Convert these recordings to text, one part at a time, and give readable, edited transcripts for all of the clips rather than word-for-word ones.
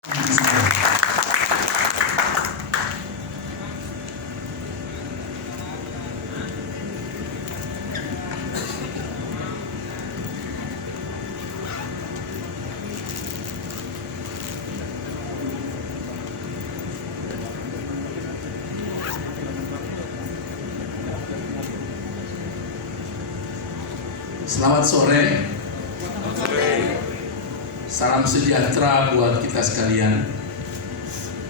Selamat sore. Salam sejahtera buat kita sekalian.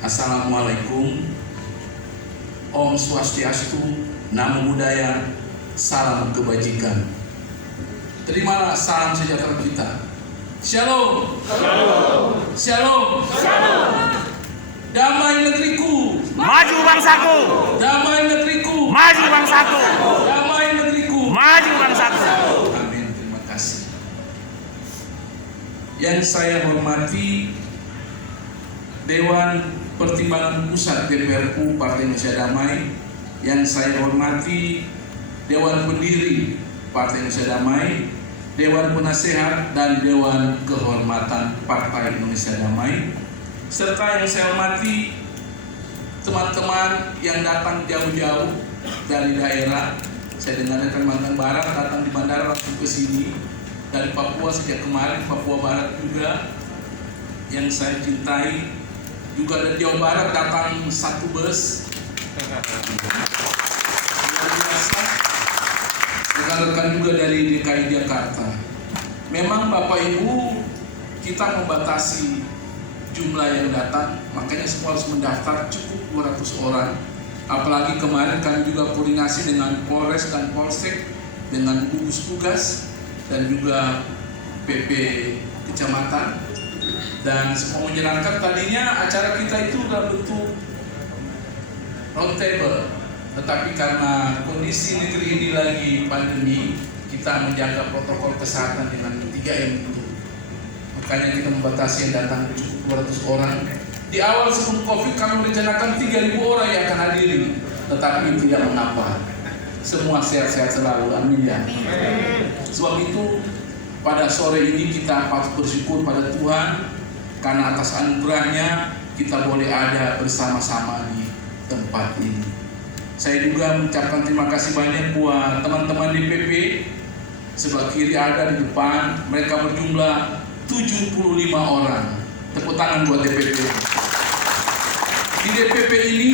Assalamualaikum. Om Swastiastu, Namo Buddhaya, salam kebajikan. Terimalah salam sejahtera kita. Shalom. Shalom. Shalom. Shalom. Damai negeriku. Maju bangsaku. Damai negeriku. Maju bangsaku. Damai negeriku. Maju bangsaku. Amin. Terima kasih. Yang saya hormati Dewan Pertimbangan Pusat DPRU Partai Indonesia Damai, yang saya hormati Dewan Pendiri Partai Indonesia Damai, Dewan Penasehat dan Dewan Kehormatan Partai Indonesia Damai, serta yang saya hormati teman-teman yang datang jauh-jauh dari daerah. Saya dengar dari Kalimantan Barat datang di bandara langsung ke sini, dari Papua sejak kemarin, Papua Barat juga yang saya cintai, juga dari Jawa Barat datang satu bus. Luar biasa. Rekan-rekan juga dari DKI Jakarta. Memang Bapak Ibu, kita membatasi jumlah yang datang, makanya semua harus mendaftar, cukup 200 orang. Apalagi kemarin kami juga koordinasi dengan Polres dan Polsek, dengan gugus tugas dan juga PP Kecamatan, dan semua menyenangkan. Tadinya acara kita itu dalam bentuk round table, tetapi karena kondisi negeri ini lagi pandemi, kita menjaga protokol kesehatan dengan 3M itu. Makanya kita membatasi yang datang cukup 200 orang. Di awal sebelum Covid kami merencanakan 3.000 orang yang akan hadiri, tetapi tidak mengapa. Semua sehat-sehat selalu, amin ya. Sebab itu pada sore ini kita patut bersyukur pada Tuhan, karena atas anugerahnya kita boleh ada bersama-sama di tempat ini. Saya juga mengucapkan terima kasih banyak buat teman-teman DPP. Sebelah kiri ada di depan, mereka berjumlah 75 orang. Tepuk tangan buat DPP. Di DPP ini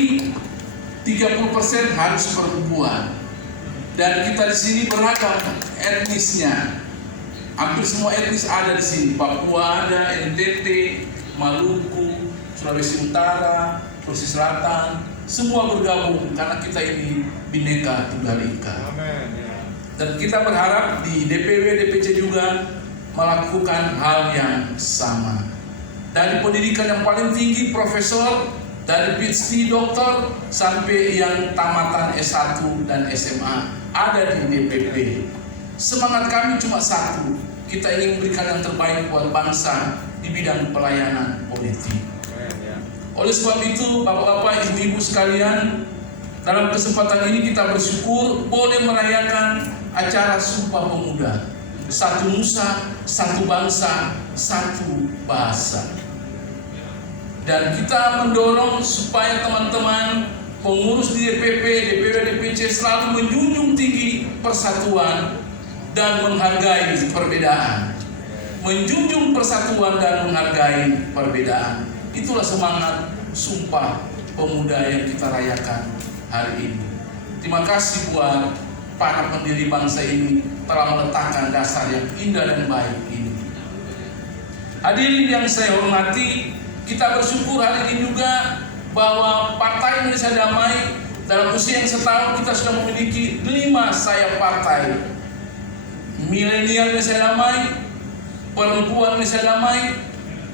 30% harus perempuan, dan kita di sini beragam etnisnya. Hampir semua etnis ada di sini. Papua ada, NTT, Maluku, Sulawesi Utara, Sulawesi Selatan, semua bergabung karena kita ini Bhinneka Tunggal Ika. Dan kita berharap di DPW, DPC juga melakukan hal yang sama. Dari pendidikan yang paling tinggi, profesor, dari PhD, doktor, sampai yang tamatan S1 dan SMA ada di DPP. Semangat kami cuma satu, kita ingin memberikan yang terbaik buat bangsa di bidang pelayanan politik. Oleh sebab itu, Bapak-bapak, Ibu-ibu sekalian, dalam kesempatan ini kita bersyukur boleh merayakan acara Sumpah Pemuda. Satu nusa, satu bangsa, satu bahasa. Dan kita mendorong supaya teman-teman pengurus di DPP, DPW, DPC selalu menjunjung tinggi persatuan dan menghargai perbedaan. Menjunjung persatuan dan menghargai perbedaan. Itulah semangat Sumpah Pemuda yang kita rayakan hari ini. Terima kasih buat para pendiri bangsa ini telah meletakkan dasar yang indah dan baik ini. Hadirin yang saya hormati, kita bersyukur hari ini juga bahwa Partai Indonesia Damai dalam usia yang setahun kita sudah memiliki 5 sayap partai. Milenial Indonesia Damai, Perempuan Indonesia Damai,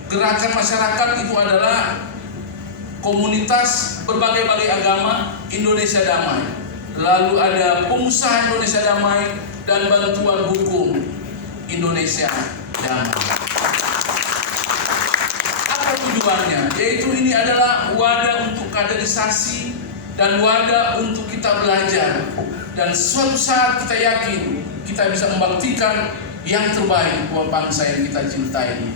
Gerakan Masyarakat, itu adalah komunitas berbagai-bagai agama Indonesia Damai. Lalu ada Pengusaha Indonesia Damai dan Bantuan Hukum Indonesia Damai. Tujuannya, yaitu ini adalah wadah untuk kaderisasi dan wadah untuk kita belajar, dan suatu saat kita yakin kita bisa membuktikan yang terbaik buat bangsa yang kita cintai ini.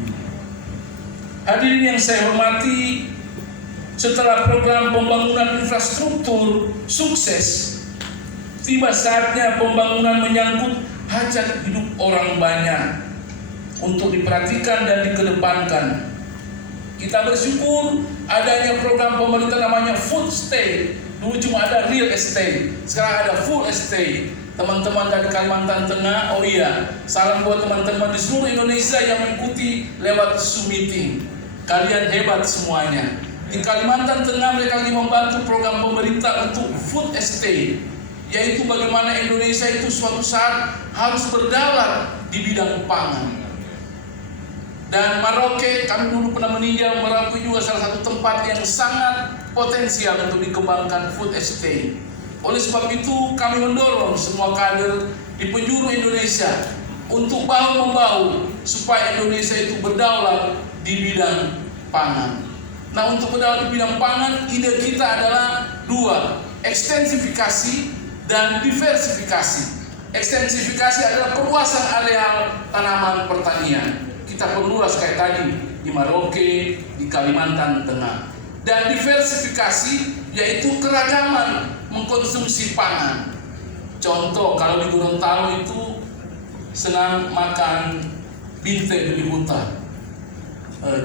Hadirin yang saya hormati, setelah program pembangunan infrastruktur sukses, tiba saatnya pembangunan menyangkut hajat hidup orang banyak untuk diperhatikan dan dikedepankan. Kita bersyukur adanya program pemerintah namanya food estate. Dulu cuma ada real estate, sekarang ada full estate. Teman-teman dari Kalimantan Tengah, oh iya, salam buat teman-teman di seluruh Indonesia yang mengikuti lewat Zoom meeting. Kalian hebat semuanya. Di Kalimantan Tengah mereka lagi membantu program pemerintah untuk food estate, yaitu bagaimana Indonesia itu suatu saat harus berdaulat di bidang pangan. Dan Merauke, kami dulu pernah meninjau, Merauke juga salah satu tempat yang sangat potensial untuk dikembangkan food estate. Oleh sebab itu kami mendorong semua kader di penjuru Indonesia untuk bahu-membahu supaya Indonesia itu berdaulat di bidang pangan. Nah, untuk berdaulat di bidang pangan, ide kita adalah dua, ekstensifikasi dan diversifikasi. Ekstensifikasi adalah perluasan areal tanaman pertanian. Kita perluas kayak tadi di Merauke, di Kalimantan Tengah. Dan diversifikasi yaitu keragaman mengkonsumsi pangan. Contoh, kalau di Gorontalo itu senang makan binte di hutan,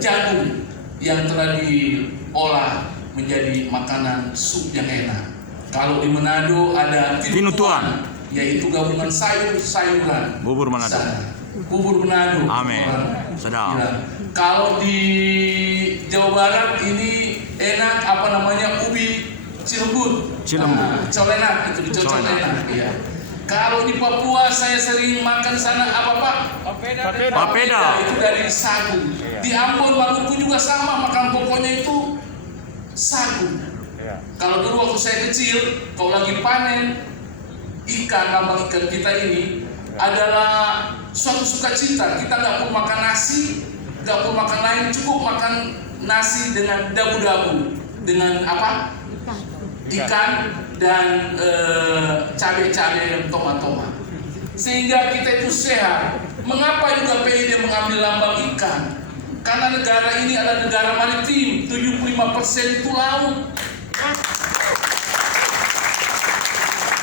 jagung yang telah diolah menjadi makanan sup yang enak. Kalau di Manado ada tinutuan, yaitu gabungan sayur-sayuran. Bubur Manado. Bubur Manado. Amin. Sedap. Ya. Kalau di Jawa Barat ini enak ubi Cilembut. Cilembut. Colenak itu dicocok enak. Ya. Kalau di Papua saya sering makan sana apa Pak? Papeda. Itu dari sagu. Di Ambon, Maluku juga sama, makan pokoknya itu sagu. Kalau dulu waktu saya kecil, kalau lagi panen ikan, lambang ikan kita ini adalah suatu sukacita. Kita nggak perlu makan nasi, nggak perlu makan lain, cukup makan nasi dengan dabu-dabu, dengan apa? Ikan dan cabai-cabai dan tomat-tomat, sehingga kita itu sehat. Mengapa juga PID mengambil lambang ikan? Karena negara ini adalah negara maritim, 75% itu laut.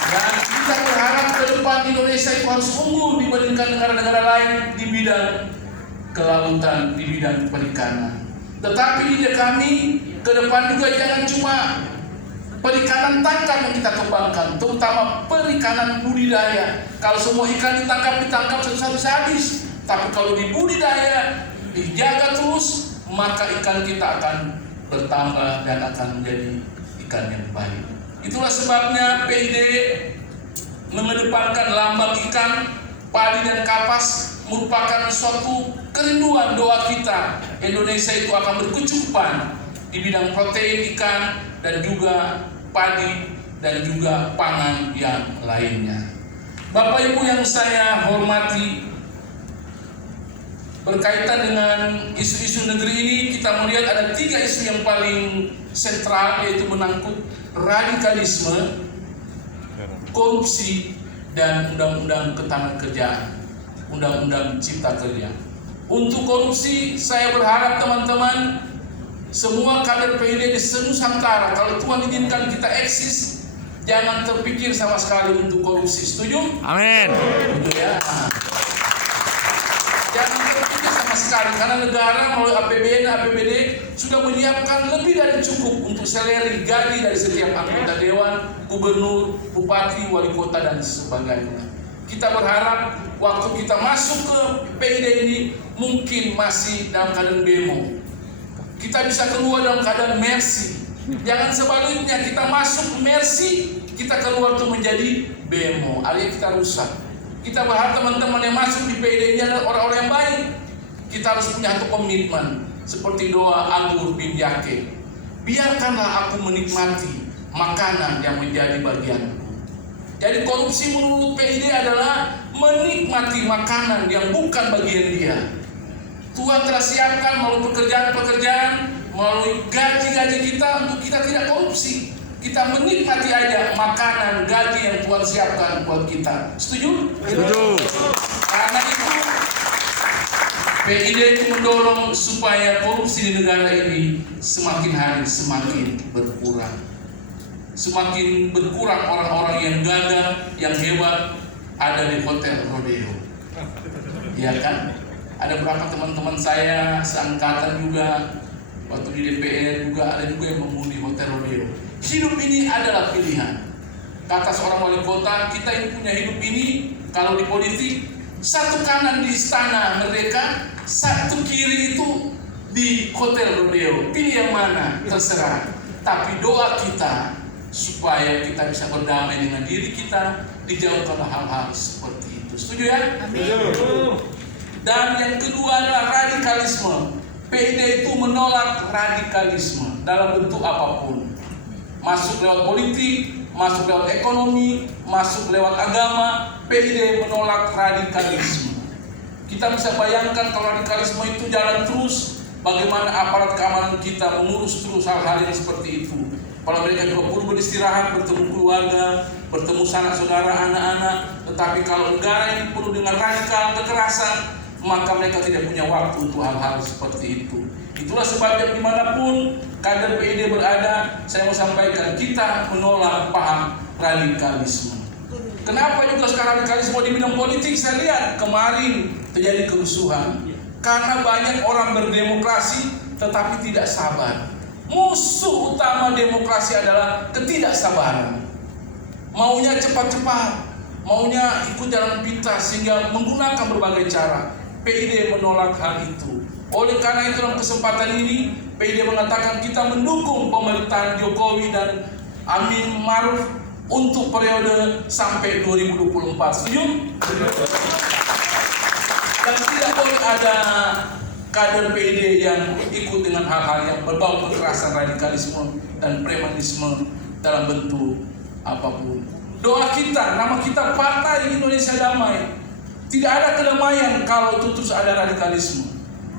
Dan kita berharap ke depan Indonesia itu harus unggul dibandingkan negara-negara lain di bidang kelautan, di bidang perikanan. Tetapi ide kami ke depan juga jangan cuma perikanan tangkap yang kita kembangkan, terutama perikanan budidaya. Kalau semua ikan ditangkap satu-satu habis. Tapi kalau dibudidaya, dijaga terus, maka ikan kita akan bertambah dan akan menjadi ikan yang baik. Itulah sebabnya PID mengedepankan lambang ikan, padi dan kapas merupakan suatu kerinduan doa kita. Indonesia itu akan berkecukupan di bidang protein ikan dan juga padi dan juga pangan yang lainnya. Bapak Ibu yang saya hormati, berkaitan dengan isu-isu negeri ini, kita melihat ada 3 isu yang paling sentral, yaitu menyangkut radikalisme, korupsi, dan undang-undang ketenagakerjaan, undang-undang cipta kerja. Untuk korupsi, saya berharap teman-teman semua kader PID di seluruh Nusantara, kalau Tuhan izinkan kita eksis, jangan terpikir sama sekali untuk korupsi. Setuju? Amin. Setuju ya. Jangan terpikir sama sekali, karena negara melalui APBN dan APBD sudah menyiapkan lebih dari cukup untuk salary gaji dari setiap anggota dewan, gubernur, bupati, wali kota dan sebagainya. Kita berharap waktu kita masuk ke PID ini mungkin masih dalam keadaan bemo. Kita bisa keluar dalam keadaan mercy. Jangan sebaliknya, kita masuk mercy, kita keluar tuh menjadi bemo, alias kita rusak. Kita berharap teman-teman yang masuk di PID ini adalah orang-orang yang baik. Kita harus punya satu komitmen, seperti doa Anggur bin Yake. Biarkanlah aku menikmati makanan yang menjadi bagianku. Jadi korupsi menurut PID adalah menikmati makanan yang bukan bagian dia. Tuhan telah siapkan melalui pekerjaan-pekerjaan, melalui gaji-gaji kita untuk kita tidak korupsi. Kita menikmati aja makanan, gaji yang Tuhan siapkan buat kita. Setuju? Setuju. Karena itu PID itu mendorong supaya korupsi di negara ini semakin hari semakin berkurang. Semakin berkurang orang-orang yang gagah, yang hebat ada di hotel rodeo. Iya kan? Ada beberapa teman-teman saya seangkatan juga waktu di DPR juga ada juga yang menghuni hotel rodeo. Hidup ini adalah pilihan. Kata seorang wali kota, kita yang punya hidup ini kalau di politik, satu kanan di Istana Merdeka, satu kiri itu di hotel rodeo. Pilih yang mana? Terserah. Tapi doa kita supaya kita bisa berdamai dengan diri kita, dijauhkan hal-hal seperti itu. Setuju ya? Amin. Dan yang kedua adalah radikalisme. PID itu menolak radikalisme dalam bentuk apapun. Masuk lewat politik, masuk lewat ekonomi, masuk lewat agama, PID menolak radikalisme. Kita bisa bayangkan kalau radikalisme itu jalan terus, bagaimana aparat keamanan kita mengurus terus hal-hal yang seperti itu. Kalau mereka juga perlu beristirahat, bertemu keluarga, bertemu sanak saudara, anak-anak. Tetapi kalau negara ini penuh dengan radikal kekerasan, maka mereka tidak punya waktu untuk hal-hal seperti itu. Itulah sebabnya dimanapun kader PID berada, saya mau sampaikan kita menolak paham radikalisme. Kenapa juga sekarang radikalisme di bidang politik? Saya lihat kemarin terjadi kerusuhan karena banyak orang berdemokrasi tetapi tidak sabar. Musuh utama demokrasi adalah ketidaksabaran. Maunya cepat-cepat, maunya ikut jalan pintas sehingga menggunakan berbagai cara. PID menolak hal itu. Oleh karena itu dalam kesempatan ini PID mengatakan kita mendukung pemerintahan Jokowi dan Amin Ma'ruf untuk periode sampai 2024. Setuju? Dan tidak boleh ada kader PID yang ikut dengan hal-hal yang berbau kekerasan, radikalisme dan premanisme dalam bentuk apapun. Doa kita, nama kita Partai Indonesia Damai. Tidak ada kedamaian kalau itu terus ada radikalisme.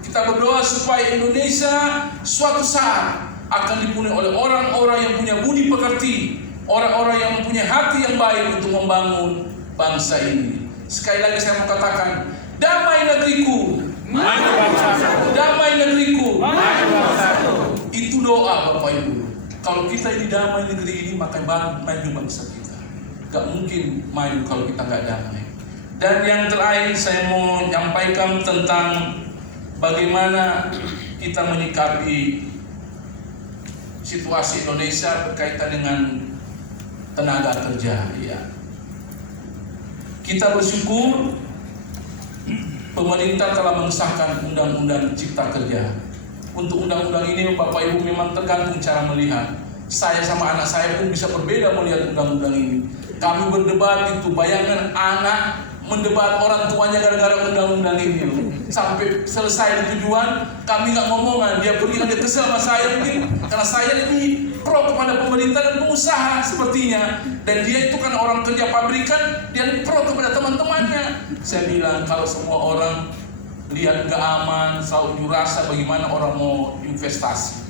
Kita berdoa supaya Indonesia suatu saat akan dipenuhi oleh orang-orang yang punya budi pekerti, orang-orang yang mempunyai hati yang baik untuk membangun bangsa ini. Sekali lagi saya mau katakan, damai negeriku, Maju bangsaku. damai negeriku. Maju bangsaku. Itu doa Bapak Ibu. Kalau kita ini damai negeri ini, maka maju bangsa kita. Gak mungkin maju kalau kita gak damai. Dan yang terakhir saya mau menyampaikan tentang bagaimana kita menyikapi situasi Indonesia berkaitan dengan tenaga kerja. Ya. Kita bersyukur pemerintah telah mengesahkan Undang-Undang Cipta Kerja. Untuk undang-undang ini Bapak Ibu memang tergantung cara melihat. Saya sama anak saya pun bisa berbeda melihat undang-undang ini. Kami berdebat itu, bayangkan anak mendebat orang tuanya gara-gara undang-undang ini. Sampai selesai di tujuan, kami nggak ngomongan. Dia pergi, dia kesel sama saya mungkin karena saya lebih pro kepada pemerintah dan pengusaha sepertinya. Dan dia itu kan orang kerja pabrikan, dia lebih pro kepada teman-temannya. Saya bilang kalau semua orang lihat nggak aman, selalu rasa bagaimana orang mau investasi.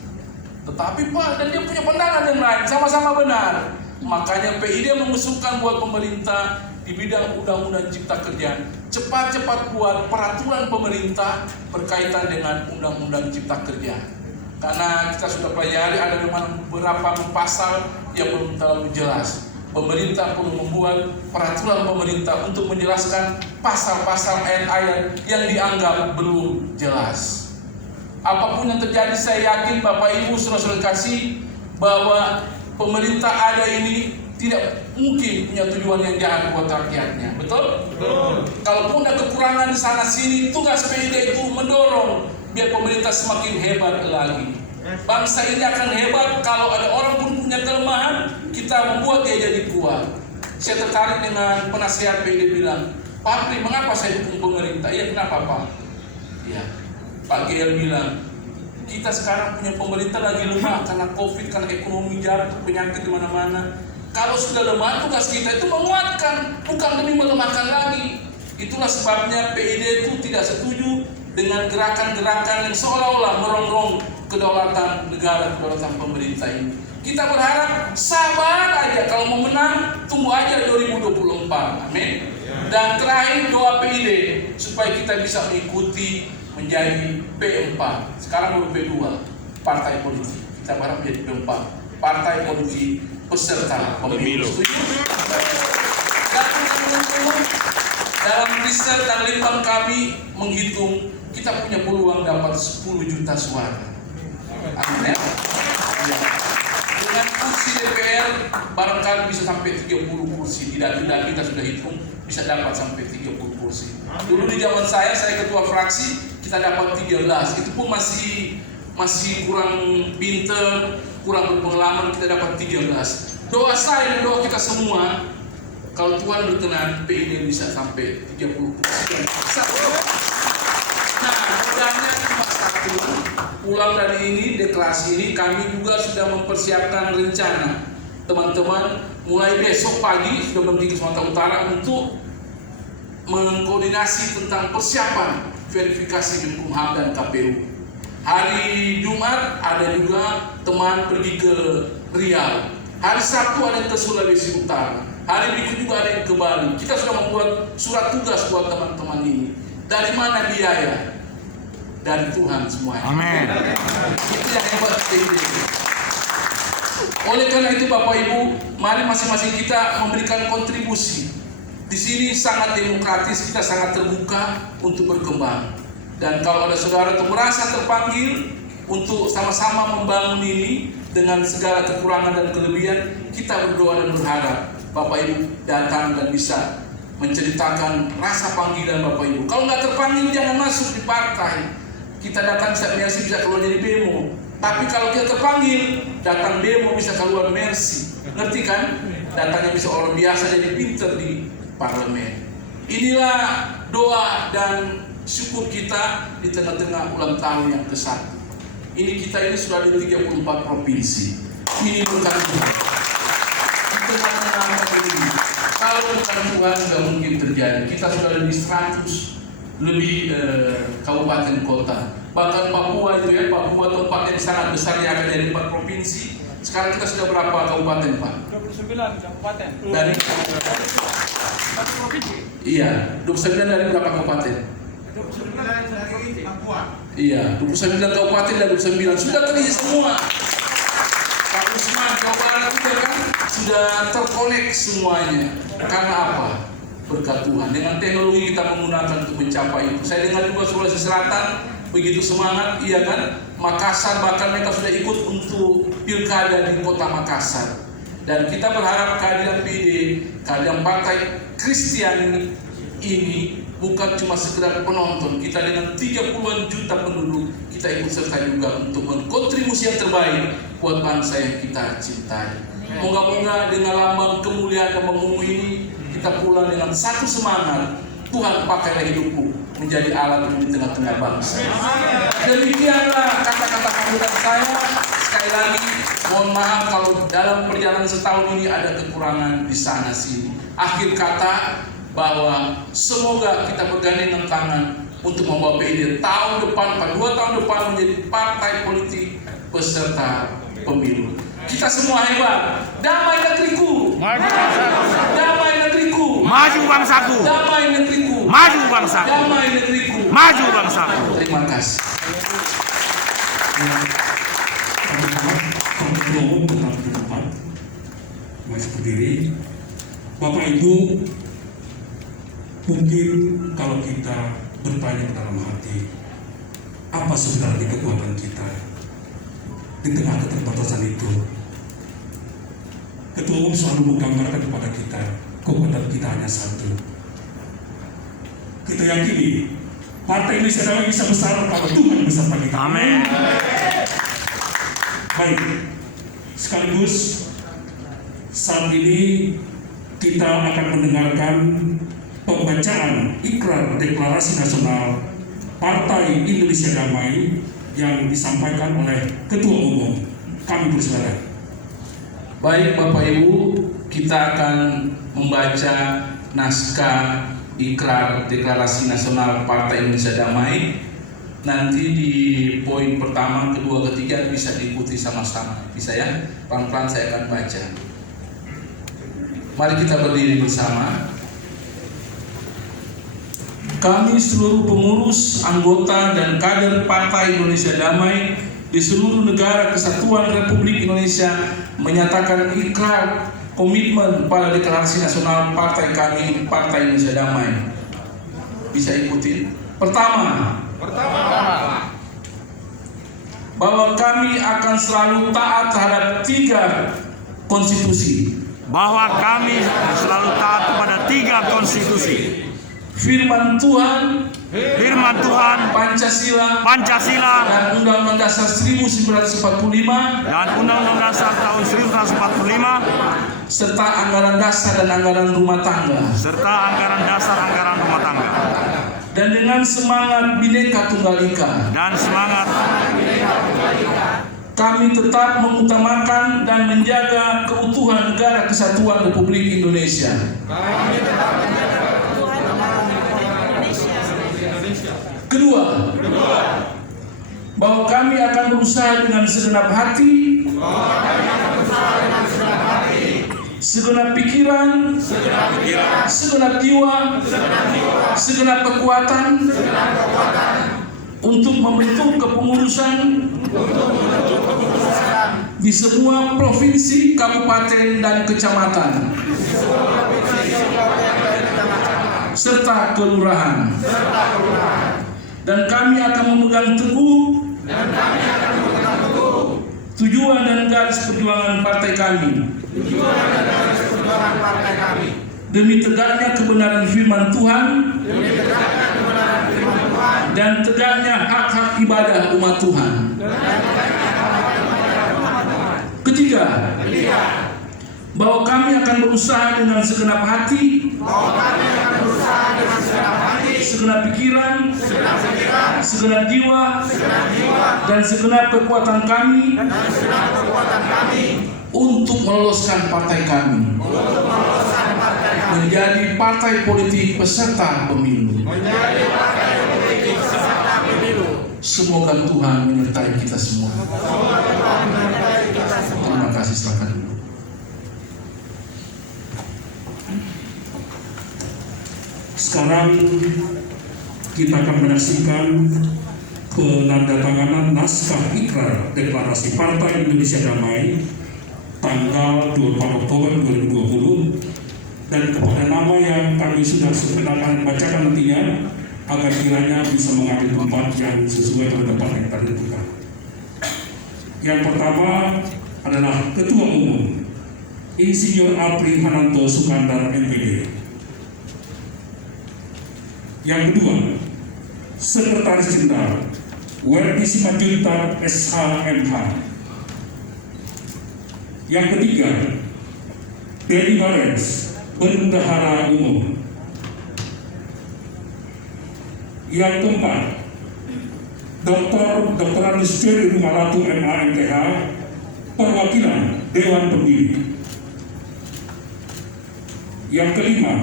Tetapi Pak, dan dia punya pandangan yang lain, sama-sama benar. Makanya PID mengusulkan buat pemerintah di bidang Undang-Undang Cipta Kerja, cepat-cepat buat peraturan pemerintah berkaitan dengan Undang-Undang Cipta Kerja. Karena kita sudah pelajari ada beberapa pasal yang belum terlalu jelas. Pemerintah perlu membuat peraturan pemerintah untuk menjelaskan pasal-pasal ayat-ayat yang dianggap belum jelas. Apapun yang terjadi, saya yakin Bapak Ibu saudara-saudara kasih bahwa pemerintah ada ini tidak mungkin punya tujuan yang jahat buat rakyatnya, betul? Kalaupun ada kekurangan di sana sini, tugas PID itu mendorong biar pemerintah semakin hebat lagi. Bangsa ini akan hebat kalau ada orang pun punya kelemahan, kita membuat dia jadi kuat. Saya tertarik dengan penasihat PID bilang, Pak Pri, mengapa saya dukung pemerintah? Iya, kenapa Pak? Ya, Pak GL bilang, kita sekarang punya pemerintah lagi lemah karena COVID, karena ekonomi jatuh, penyakit di mana-mana. Kalau sudah lemah, tugas kita itu menguatkan, bukan demi melemahkan lagi. Itulah sebabnya PID itu tidak setuju dengan gerakan-gerakan yang seolah-olah merongrong kedaulatan negara, kedaulatan pemerintah ini. Kita berharap sabar aja, kalau mau menang tunggu aja 2024. Amin. Dan terakhir doa PID supaya kita bisa mengikuti menjadi P4, sekarang baru P2, partai politik. Kita berharap menjadi P4, partai politik peserta pemilu. Dalam riset dan litbang kami menghitung kita punya peluang dapat 10 juta suara. Amin ya. Dengan kursi DPR barangkali bisa sampai 30 kursi. Tidak kita sudah hitung bisa dapat sampai 30 kursi. Dulu di zaman saya ketua fraksi, kita dapat 13. Itu pun masih kurang pinter, kurang berpengalaman, kita dapat 13. Doa saya dan doa kita semua, kalau Tuhan berkenan, PID bisa sampai 30 kursi. Nah, mudahnya cuma satu. Pulang dari ini, deklarasi ini, kami juga sudah mempersiapkan rencana. Teman-teman, mulai besok pagi sudah berhenti ke Sumatera Utara untuk mengkoordinasi tentang persiapan verifikasi Menkumham dan KPU. Hari Jumat ada juga teman pergi ke Riau. Hari Sabtu ada yang ke Sulawesi Utara. Hari Minggu juga ada yang ke Bali. Kita sudah membuat surat tugas buat teman-teman ini. Dari mana biaya? Dari Tuhan semuanya. Amin. Itu yang hebat PID. Oleh karena itu Bapak Ibu, mari masing-masing kita memberikan kontribusi. Di sini sangat demokratis, kita sangat terbuka untuk berkembang. Dan kalau ada saudara yang merasa terpanggil untuk sama-sama membangun ini dengan segala kekurangan dan kelebihan, kita berdoa dan berharap Bapak Ibu datang dan bisa menceritakan rasa panggilan Bapak Ibu. Kalau nggak terpanggil jangan masuk di partai. Kita datang bisa keluar jadi demo. Tapi kalau kita terpanggil, datang demo bisa keluar mercy. Ngerti kan? Datangnya bisa orang biasa jadi pinter di parlemen. Inilah doa dan syukur kita di tengah-tengah ulang tahun yang ke-1. Kita ini sudah di 34 provinsi. Ini bukan Tuhan. Di tengah-tengah ini, kalau bukan Tuhan nggak mungkin terjadi. Kita sudah lebih 100 kabupaten kota. Bahkan Papua itu ya, Papua tempat yang sangat besar yang ada dari 4 provinsi. Sekarang kita sudah berapa kabupaten Pak? 29 kabupaten. Dari? Iya, 29 dari berapa kabupaten? 29 dari Papua. Iya, 29 kabupaten dan 29 sudah terisi semua. Pak Usman, Jawa Barat juga kan sudah terkonek semuanya. Karena apa? Berkat Tuhan. Dengan teknologi kita menggunakan untuk mencapai itu. Saya dengar juga Sulawesi Selatan begitu semangat, iya kan? Makassar bahkan mereka sudah ikut untuk pilkada di kota Makassar. Dan kita berharap kehadiran PID, kehadiran Partai Kristiani ini bukan cuma sekedar penonton. Kita dengan 30-an juta penduduk, kita ikut serta juga untuk berkontribusi yang terbaik buat bangsa yang kita cintai. Moga-moga dengan lambang kemuliaan dan mengumu ini kita pulang dengan satu semangat. Tuhan pakailah hidupku menjadi alat di tengah-tengah bangsa. Demikianlah kata-kata sambutan saya. Sekali lagi, mohon maaf kalau dalam perjalanan setahun ini ada kekurangan di sana sini. Akhir kata bahwa semoga kita bergandengan tangan untuk membawa PID tahun depan, 2 tahun depan menjadi partai politik peserta pemilu. Kita semua hebat. Damai negeriku. Maju bangsaku. Damai negeriku. Maju bangsaku. Damai negeriku. Maju bangsaku. Damai negeriku. Maju bangsaku. Terima kasih. Umum tetap di tempat, masih berdiri. Bapak Ibu, mungkin kalau kita bertanya ke dalam hati, apa sebenarnya kekuatan kita di tengah keterbatasan itu? Ketua Umum selalu menggambarkan kepada kita, kekuatan kita hanya satu. Kita yakini Partai Indonesia Damai bisa besar kalau Tuhan beserta kita. Amin. Baik, sekaligus saat ini kita akan mendengarkan pembacaan ikrar deklarasi nasional Partai Indonesia Damai yang disampaikan oleh Ketua Umum. Kami persilakan. Baik Bapak Ibu, kita akan membaca naskah ikrar deklarasi nasional Partai Indonesia Damai. Nanti di poin pertama, kedua, ketiga bisa diikuti sama-sama. Bisa ya? Pelan-pelan saya akan baca. Mari kita berdiri bersama. kami seluruh pengurus, anggota, dan kader Partai Indonesia Damai di seluruh negara Kesatuan Republik Indonesia menyatakan ikrar komitmen pada deklarasi nasional partai kami, Partai Indonesia Damai. Bisa ikutin? Pertama, bahwa kami akan selalu taat terhadap 3 konstitusi. Bahwa kami selalu taat kepada 3 konstitusi. Firman Tuhan, Pancasila, dan Undang-Undang Dasar 1945, dan Undang-Undang Dasar tahun 1945, serta anggaran dasar dan anggaran rumah tangga. Dan dengan semangat Bhinneka Tunggal Ika, kami tetap mengutamakan dan menjaga keutuhan Negara Kesatuan Republik Indonesia. Kedua, bahwa kami akan berusaha dengan segenap hati, segenap pikiran, segenap jiwa, segenap kekuatan untuk membentuk kepengurusan di semua provinsi, kabupaten, dan kecamatan, serta kelurahan. Dan kami akan memegang teguh tujuan dan garis perjuangan partai kami demi tegaknya kebenaran firman Tuhan dan tegaknya hak-hak ibadah umat Tuhan. Ketiga, bahwa kami akan berusaha dengan segenap hati, segenap pikiran, segenap jiwa, dan segenap kekuatan kami untuk meloloskan partai kami menjadi partai politik peserta pemilu. Semoga Tuhan menyertai kita semua. Terima kasih, silakan dulu. Sekarang kita akan menyaksikan penandatanganan naskah ikrar deklarasi Partai Indonesia Damai tanggal 24 Oktober 2020, dan kepada nama yang kami sudah sebenarnya bacakan nantinya agar kiranya bisa mengambil tempat yang sesuai dengan tempat yang tadi ditentukan. Yang pertama adalah Ketua Umum Insinyur Apri Hananto Sukandar MPD. Yang kedua, Sekretaris Jenderal Werdi Simanjuntak SHMH. Yang ketiga, Denny Barens, Bendahara Umum. Yang keempat, Dr. Anusjeri Rumalatu MA/MTH, Perwakilan Dewan Pembina. Yang kelima,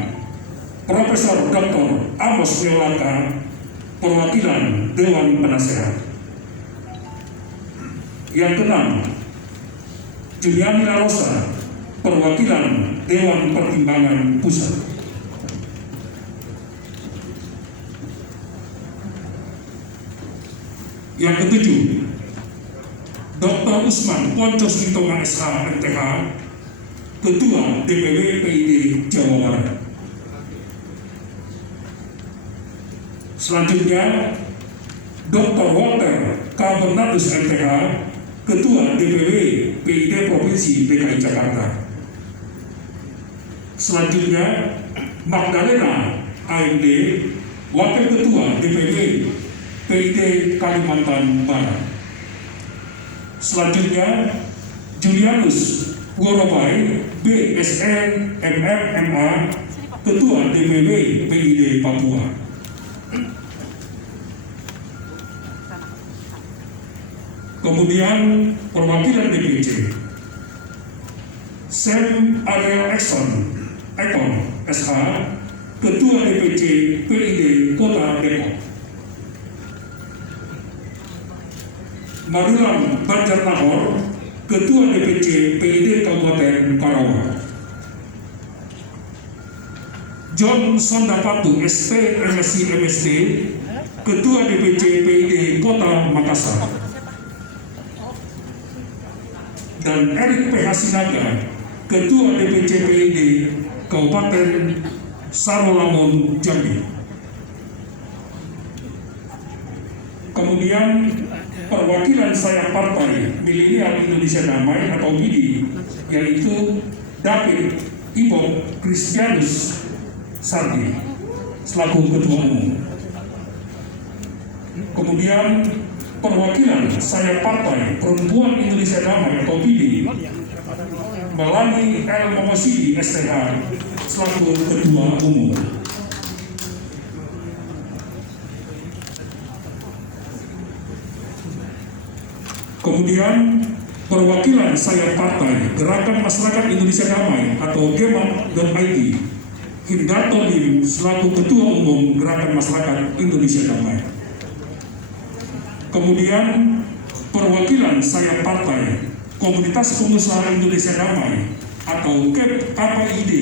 Profesor Dr. Amos Leolaka, Perwakilan Dewan Penasehat. Yang keenam, Juliani Larosa, Perwakilan Dewan Pertimbangan Pusat. Yang ketujuh, Dr. Usman Poncos Mintonga SH MTH, Ketua DPW PID Jawa Barat. Selanjutnya, Dr. Walter K. Bernardus MTH, Ketua DPW PID Provinsi DKI Jakarta. Selanjutnya, Magdalena AMD, Wakil Ketua DPW PID Kalimantan Barat. Selanjutnya, Julianus Worobai BSN MFMA, Ketua DPW PID Papua. Kemudian perwakilan DPC, Sam Ariel Ekson SH, Ketua DPC PID Kota Depok. Marulan Banjar Nahor, Ketua DPC PID Kabupaten Karawang. John Sondapatu, ST, MSc, MSD, Ketua DPC PID Kota Makassar. Dan Erik PH Sinaga, Ketua DPC PID Kabupaten Sarawangun, Jambi. Kemudian perwakilan sayap partai Milenial Indonesia Damai atau MIDI, yaitu David Ibo Kristianus Sardi selaku Ketua Umum. Kemudian perwakilan sayap partai Perempuan Indonesia Damai atau PIDI, Melani El Momosidi STH selaku Ketua Umum. Kemudian perwakilan sayap partai Gerakan Masyarakat Indonesia Damai atau GEMAK.id, Hindarto Lim selaku Ketua Umum Gerakan Masyarakat Indonesia Damai. Kemudian perwakilan sayap partai Komunitas Pengusaha Indonesia Damai atau KPID,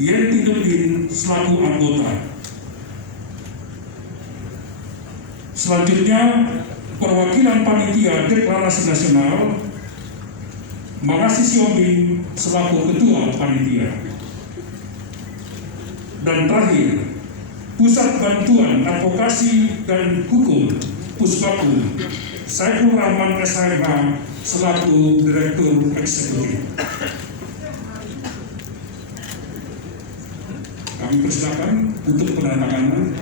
Yenti Nurdin selaku anggota. Selanjutnya perwakilan panitia Deklarasi Nasional, Makasih Siombing selaku Ketua Panitia. Dan terakhir, Pusat Bantuan Advokasi dan Hukum Puspaku, Saiful Rahman SHMH selaku Direktur Eksekutif. Kami persilakan untuk penandatanganan.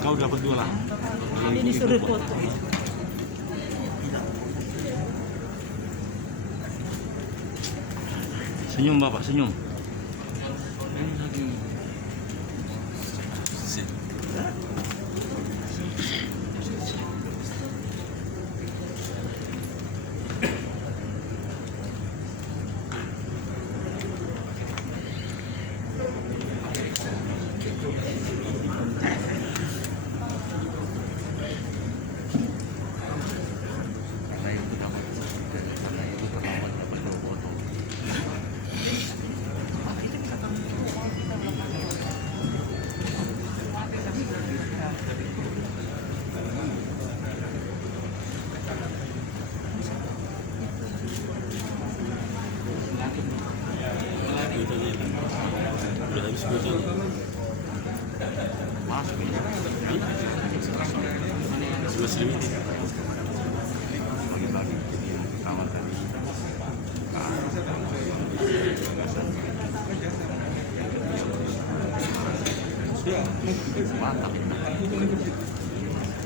Kau dapat 2 lah. Ini disuruh foto. Senyum Bapak, senyum.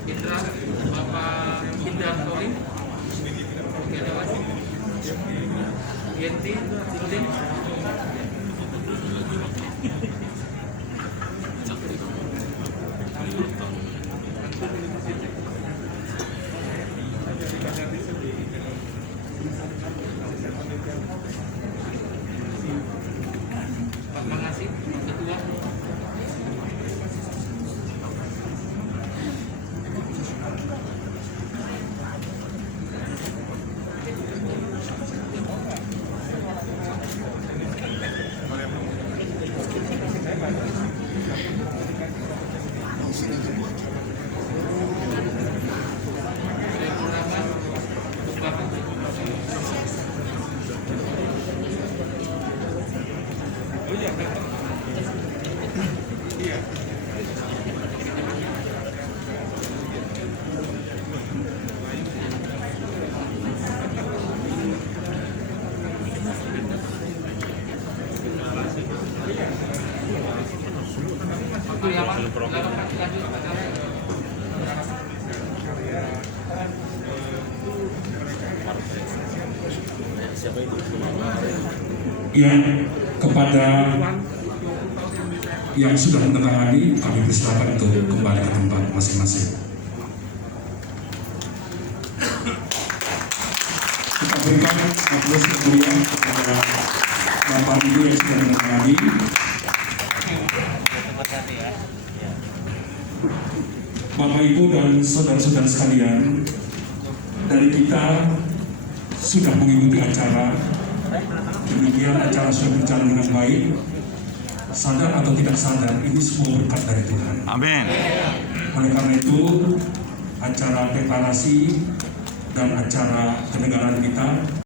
Indra, Bapak Indra Torin, oke lewat. Yenti, Udin. Pak Mangasih, Ketua. Yang kepada yang sudah menandatangani, kami persilakan untuk kembali ke tempat masing-masing. Kita berikan aplaus kemeriahan kepada Bapak Ibu yang sudah menandatangani. Bapak Ibu dan saudara-saudara sekalian, dari kita sudah mengikuti acara. Demikian acara sudah berjalan dengan baik. Sadar atau tidak sadar, ini semua berkat dari Tuhan. Amin. Oleh karena itu, acara deklarasi dan acara kenegaraan kita